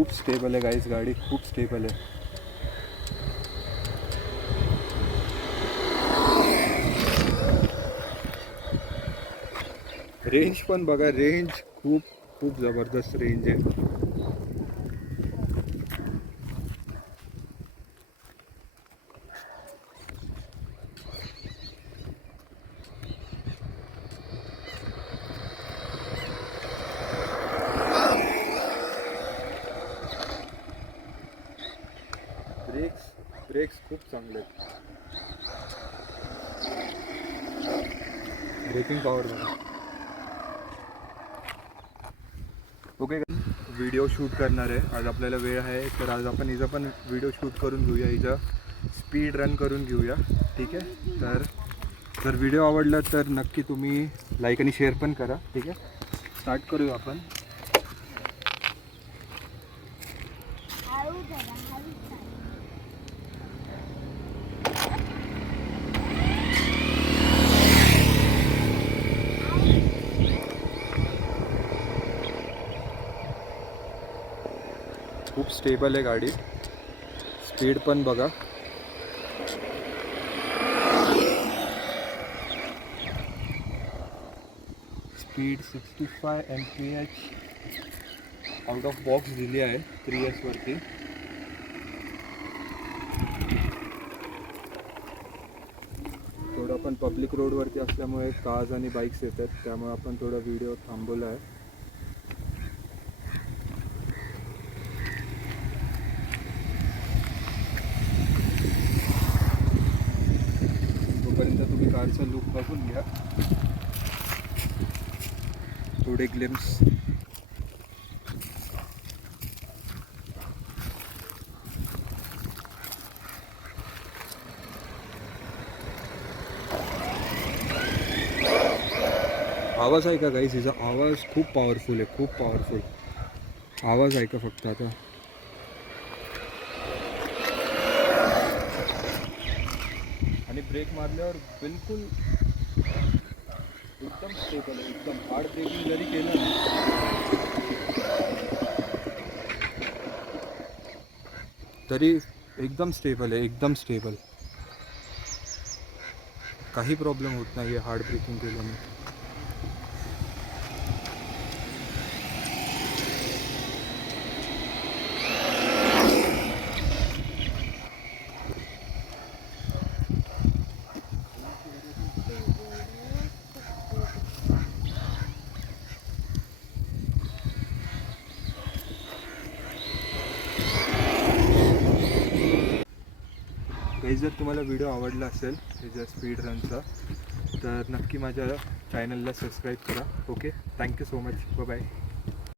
खूप स्टेबल आहे गाईज, गाडी खूप स्टेबल आहे. रेंज पण बघा, रेंज खूप खूप जबरदस्त रेंज आहे. ब्रेक्स खूप चांगले आहेत. ब्रेकिंग पॉवर बघा. ओके, व्हिडिओ शूट करणार आहे आज, आपल्याला वेळ आहे तर आज आपण हिचा पण व्हिडिओ शूट करून घेऊया, हिचा स्पीड रन करून घेऊया. ठीक आहे, तर जर व्हिडिओ आवडला तर नक्की तुम्ही लाईक आणि शेअर पण करा. ठीक आहे, स्टार्ट करूया आपण. खूप स्टेबल आहे गाडी, स्पीड पण बघा. Speed 65 mph out of box दिली आहे 3S वरती. थोडं आपण पब्लिक रोडवरती असल्यामुळे कार्स आणि बाईक्स येतात, त्यामुळे आपण थोडा व्हिडिओ थांबवला आहे. तोपर्यंत तुम्ही कारचा लुक बघून घ्या, थोडे ग्लिम्स. आवाज ऐका गाईस, हिचा आवाज खूप पॉवरफुल आहे, खूप पॉवरफुल आवाज ऐका फक्त आता. आणि ब्रेक मारल्यावर बिलकुल एकदम स्टेबल आहे, एकदम हार्ड ब्रेकिंग जरी केलं ना तरी एकदम स्टेबल आहे, एकदम स्टेबल. काही प्रॉब्लेम होत नाही आहे हार्ड ब्रेकिंग केल्याने. काही जर तुम्हाला व्हिडिओ आवडला असेल त्याच्या स्पीड रनचा तर नक्की माझ्या चॅनलला सबस्क्राईब करा. Okay, thank you so much, bye bye.